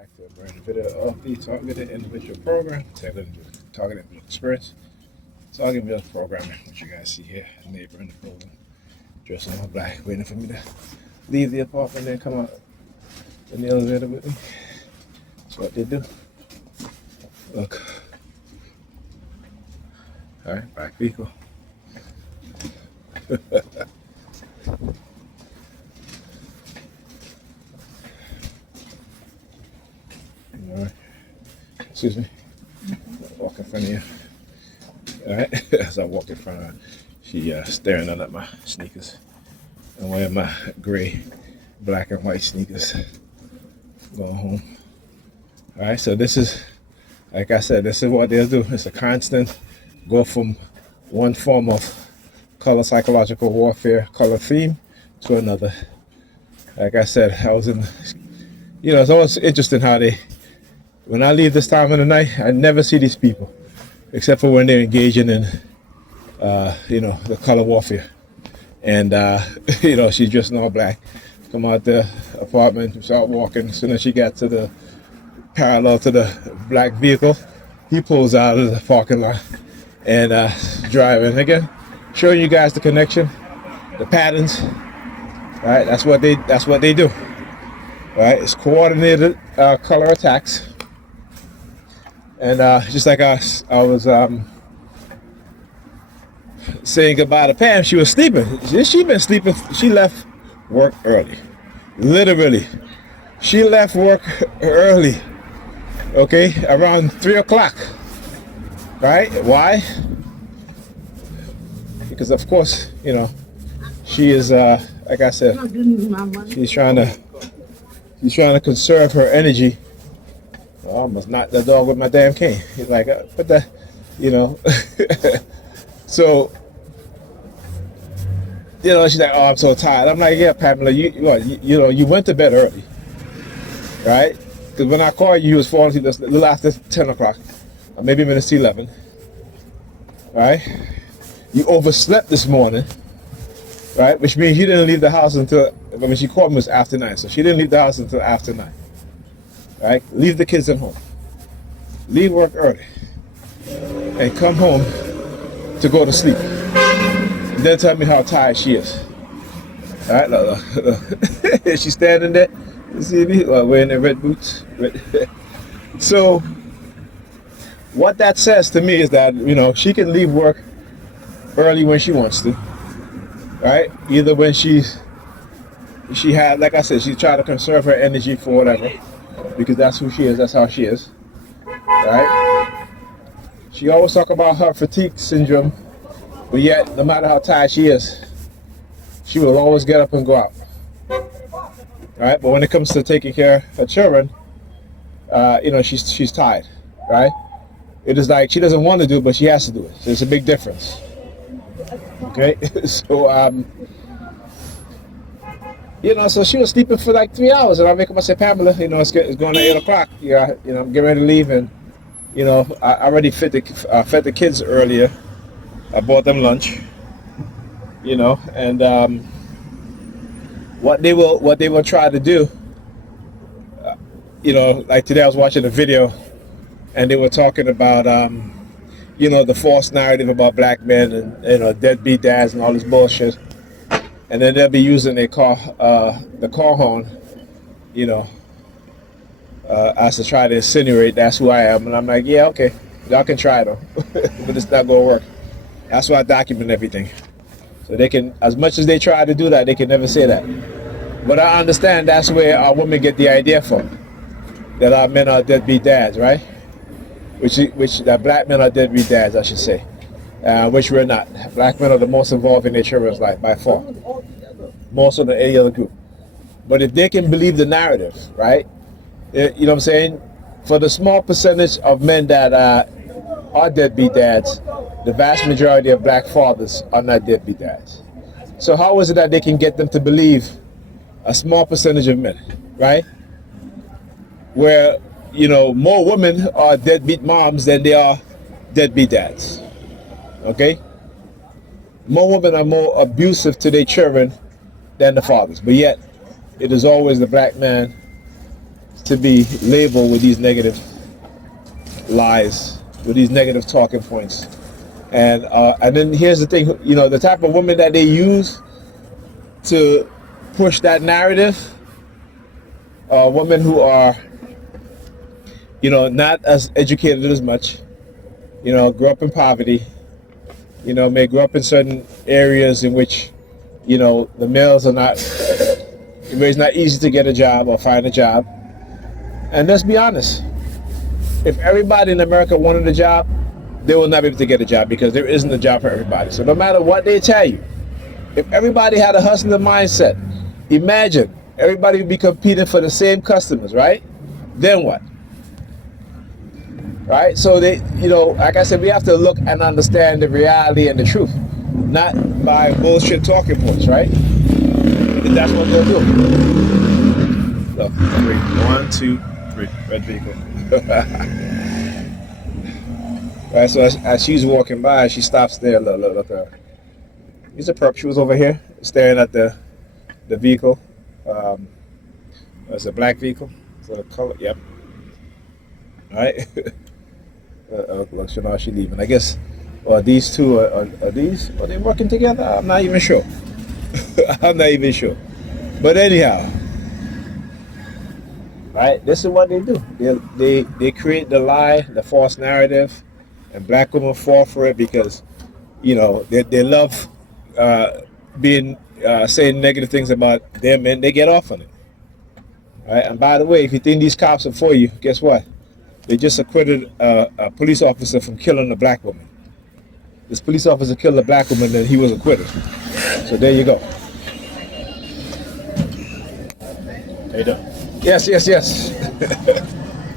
back to a brand new video of the Targeted Individual Program, Targeted Individual Experience, Targeted Individual Programming, which you guys see here, neighbor in the building, dressed in all black, waiting for me to leave the apartment and come out in the elevator with me. That's what they do. Look. Alright, black vehicle. Alright. Excuse me. Walk in front of you. Alright. As I walk in front of her, she staring at my sneakers. I'm wearing my gray, black and white sneakers. Going home. Alright, so this is, like I said, this is what they'll do. It's a constant go from one form of color psychological warfare, color theme, to another. Like I said, I was in, it's always interesting how they, when I leave this time of the night, I never see these people, except for when they're engaging in, the color warfare. And, she's dressed in all black. Come out the apartment, start walking. As soon as she got to the parallel to the black vehicle, he pulls out of the parking lot and driving. Again, showing you guys the connection, the patterns. Right, that's what they do. Right, it's coordinated color attacks. And just like I was saying goodbye to Pam, she was sleeping. She been sleeping. She left work early. Literally, she left work early. Okay, around 3 o'clock. Right? Why? Because of course, she is like I said, she's trying to conserve her energy. I almost knocked the dog with my damn cane. He's like, what the, So, she's like, oh, I'm so tired. I'm like, yeah, Pamela, you went to bed early, right? Because when I called you, you was falling asleep a little after 10 o'clock, or maybe minutes to 11, right? You overslept this morning, right? Which means you didn't leave the house until, when she called me, it was after 9, so she didn't leave the house until after 9, right? Leave the kids at home. Leave work early, and come home to go to sleep. And then tell me how tired she is. All right, look. She's standing there. You see me? Wearing the red boots. So, what that says to me is that, she can leave work early when she wants to. Right? Either when she had, like I said, she's trying to conserve her energy for whatever. Because that's who she is, that's how she is. Right? She always talk about her fatigue syndrome, but yet, no matter how tired she is, she will always get up and go out. Right? But when it comes to taking care of her children, she's tired. Right? It is like she doesn't want to do it, but she has to do it. So there's a big difference. Okay? So, so she was sleeping for like 3 hours, and I make her say, Pamela, it's going to 8 o'clock. Yeah, I'm getting ready to leave, and I already fed the kids earlier. I bought them lunch. And what they will try to do. Like today I was watching a video, and they were talking about the false narrative about black men and deadbeat dads and all this bullshit. And then they'll be using the car horn, as to try to insinuate that's who I am. And I'm like, yeah, okay, y'all can try though, but it's not gonna work. That's why I document everything. So they can, as much as they try to do that, they can never say that. But I understand that's where our women get the idea from, that our men are deadbeat dads, right? Which that black men are deadbeat dads, I should say. Which we're not. Black men are the most involved in their children's life by far, more so than any other group. But if they can believe the narrative, right? You know what I'm saying? For the small percentage of men that are deadbeat dads, the vast majority of black fathers are not deadbeat dads. So how is it that they can get them to believe a small percentage of men, right? Where, more women are deadbeat moms than they are deadbeat dads. Okay? More women are more abusive to their children than the fathers. But yet, it is always the black man's to be labeled with these negative lies, with these negative talking points. And then here's the thing, the type of women that they use to push that narrative, women who are, not as educated as much, grew up in poverty, may grow up in certain areas in which, the males are not, it's not easy to get a job or find a job. And let's be honest, if everybody in America wanted a job, they will not be able to get a job because there isn't a job for everybody. So no matter what they tell you, if everybody had a hustler mindset, imagine everybody would be competing for the same customers, right? Then what? Right? So they, like I said, we have to look and understand the reality and the truth, not by bullshit talking points, right? And that's what they'll do. Look, 3, 1, 2, 3, red vehicle. Right, so as she's walking by, she stops there. Look. He's a perp. She was over here staring at the vehicle. It's a black vehicle. So the color, yep. All right. Look, so now she's leaving. I guess. Well, these two are these? Are they working together? I'm not even sure. I'm not even sure. But anyhow, right? This is what they do. They create the lie, the false narrative. And black women fall for it because, they love being saying negative things about their men. They get off on it. Right? And by the way, if you think these cops are for you, guess what? They just acquitted a police officer from killing a black woman. This police officer killed a black woman and he was acquitted. So there you go. How you doing? Yes.